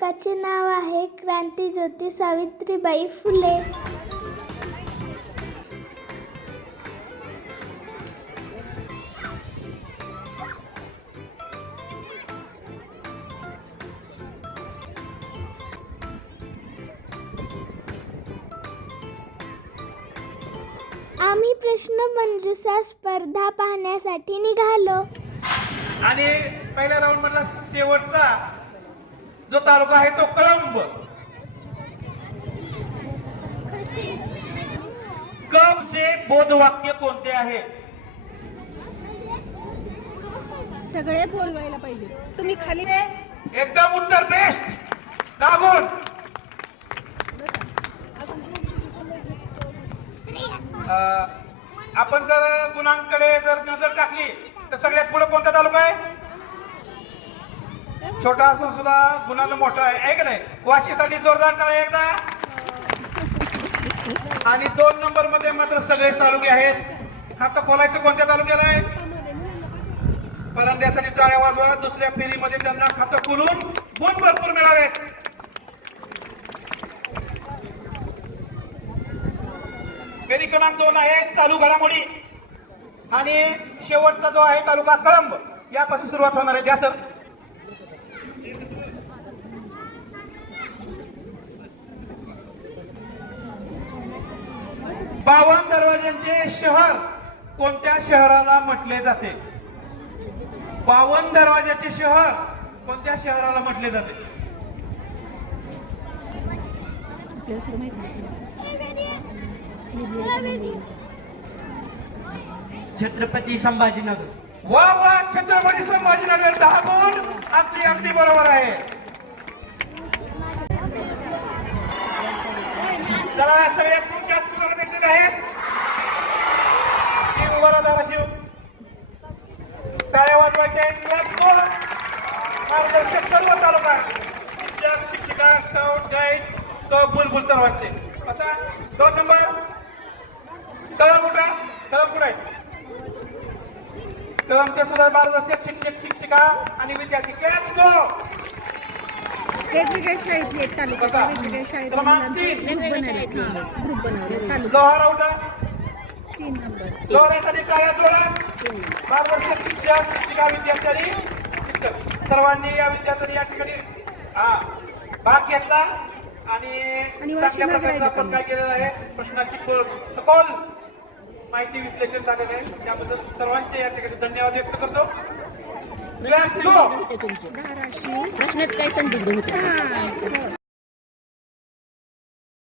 पुस्तकाचे नाव आहे क्रांतीज्योती सावित्रीबाई फुले. आम्ही प्रश्नमंजुषा स्पर्धा पाहण्यासाठी निघालो. आणि पहिल्या राऊंड मधला शेवटचा जो तालुका आहे तो कळंब. कबचे बोधवाक्य कोणते आहे? सगळे बोलवायला पाहिजे. तुम्ही खाली एकदम उत्तर बेस्ट. दाबून आपण जर गुणांकडे जर नजर टाकली तर सगळ्यात पुढे कोणता तालुका आहे? छोटा असून सुद्धा गुणाला मोठा आहे का नाही? वाशीसाठी जोरदार टाळ्या एकदा. आणि 2 नंबर मध्ये मात्र सगळेच तालुके आहेत. खातं खोलायचं कोणत्या तालुक्याला आहे? परंड्यासाठी टाळ्या वाजवा. दुसऱ्या फेरीमध्ये त्यांना खातं खोलून गुण भरपूर मिळावेत. फेरी क्रमांक 2 आहे चालू घडामोडी. आणि शेवटचा जो आहे तालुका कळंब यापासून सुरुवात होणार आहे. द्या सर. बावन दरवाज्यांचे शहर कोणत्या शहराला म्हटले जाते? 52 दरवाजाचे शहर कोणत्या शहराला म्हटले जाते? छत्रपती संभाजीनगर. वा वा, छत्रपती संभाजीनगर. 10 गुण. अगदी अगदी बरोबर आहे. चला सगळ्या खूप जास्त गुण भेटलेले आहेत. ती उभा राहा धाराशिव. टाळ्या वाजवायच्या आहेत. मार्गदर्शक सर्व तालुका, शिक्षक, शिक्षिका, स्काउट, गाईड, तो बुलबुल सर्वांचे. असा 2 नंबर कळंब कुठे? कळंब कुठे आहे? कळंबचे सुद्धा मार्गदर्शक शिक्षक, शिक्षिका आणि विद्यार्थी. कॅच तो वेगवेगळ्या शाळेतले आहेत तालुका. वेगवेगळ्या शाळेत ग्रुप बनवले. लोहारा उठा. 3 नंबर. लोहारासाठी टाळ्या जोडा. मार्गदर्शक शिक्षक, शिक्षिका, विद्यार्थी आणि शिक्षक सर्वांनी या विद्यार्थ्यांनी या ठिकाणी भाग घेतला. आणि चांगल्या प्रकारचा आपण काय केलेलं आहे, प्रश्नांची सखोल माहिती विश्लेषण झालेलं आहे. त्याबद्दल सर्वांचे या ठिकाणी धन्यवाद व्यक्त करतो. धाराशिव प्रश्नच काय संदिग्ध होते.